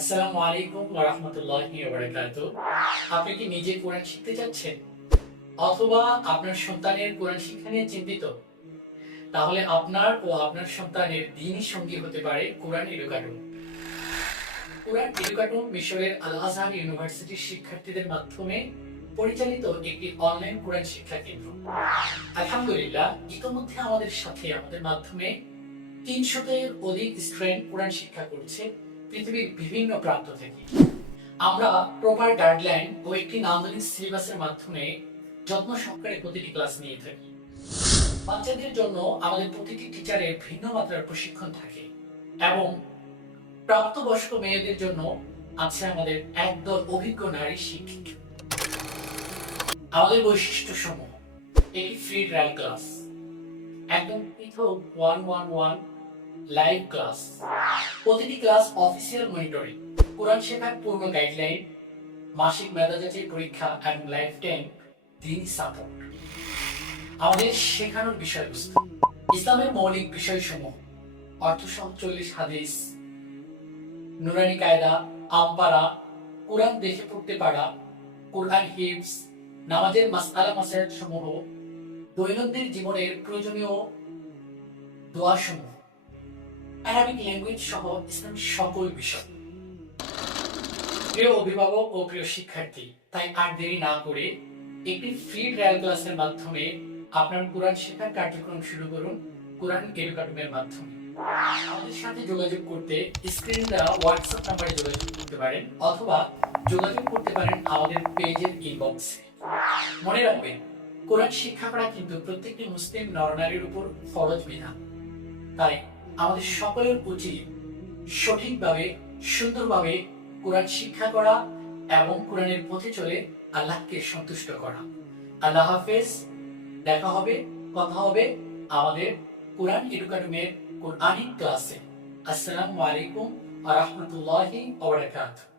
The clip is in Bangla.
আসসালামু আলাইকুম ওয়া রাহমাতুল্লাহি ওয়া আপনি কি নিজে কোরআন শিখতে চাচ্ছেন? অথবা আপনার সন্তানের কোরআন শিক্ষা নিয়ে চিন্তিত? তাহলে আপনার ও আপনার সন্তানের সঙ্গী হতে পারে কোরআন কোরআন মিশরের আল আজহার ইউনিভার্সিটির শিক্ষার্থীদের মাধ্যমে পরিচালিত একটি অনলাইন কোরআন শিক্ষা কেন্দ্র। আলহামদুলিল্লাহ, ইতোমধ্যে আমাদের সাথে আমাদের মাধ্যমে তিনশোতের অধিক স্টুডেন্ট কোরআন শিক্ষা করছে। পৃথিবীর বিভিন্ন প্রান্ত থেকে। আমরা প্রপার গাইডলাইন ও একটি নান্দনিক সিলেবাসের মাধ্যমে যত্ন সহকারে প্রতিটি ক্লাস নিয়ে থাকি। বাচ্চাদের জন্য আমাদের প্রতিটি টিচারের ভিন্ন মাত্রার প্রশিক্ষণ থাকে এবং প্রাপ্তবয়স্ক মেয়েদের জন্য আছে আমাদের একদল অভিজ্ঞ নারী শিক্ষিক। আমাদের বৈশিষ্ট্য সমূহ একটি ফ্রি ট্রায়াল ক্লাস একদম পৃথক one one one live class. প্রতিটি ক্লাস অফিসিয়াল মনিটরিং কোরআন শেখার পূর্ণ গাইডলাইন মাসিক মেধাজাতির পরীক্ষা এবং লাইফ টাইম দিন সাপোর্ট আমাদের শেখানোর বিষয়বস্তু, ইসলামের মৌলিক বিষয়সমূহ অর্থসহ চল্লিশ হাদিস, নুরানি কায়দা আমপারা কোরআন দেখে পড়তে পারা, কোরআন হিপস নামাজের মাসালা মাসায়াত সমূহ দৈনন্দিন জীবনের প্রয়োজনীয় দোয়া সমূহ অ্যারাবিক ল্যাঙ্গুয়েজ সহ ইসলামের সকল বিষয়। প্রিয় অভিভাবক ও প্রিয় শিক্ষার্থী, তাই আর দেরি না করে একটি ফ্রি ট্রায়াল ক্লাসের মাধ্যমে আপনার কোরআন শেখার কার্যক্রম শুরু করুন, কোরআন এডুকাটুমের মাধ্যমে। আমাদের সাথে যোগাযোগ করতে স্ক্রিনে দেওয়া হোয়াটসঅ্যাপ নাম্বারে যোগাযোগ করতে পারেন অথবা যোগাযোগ করতে পারেন আমাদের পেজের ইনবক্সে মনে রাখবেন, কোরআন শিক্ষা করা কিন্তু প্রত্যেকটি মুসলিম নরনারীর উপর ফরজ বিধান। তাই আমাদের সকলের উচিত সঠিকভাবে, সুন্দরভাবে কোরআন শিক্ষা করা এবং কোরআনের পথে চলে আল্লাহকে সন্তুষ্ট করা। আল্লাহ হাফেজ, দেখা হবে, কথা হবে আমাদের কোরআন এডুকাটুমের কোরআনিক ক্লাসে। আসসালামু আলাইকুম আ রহমতুল্লাহি ওয়া বারাকাতুহু।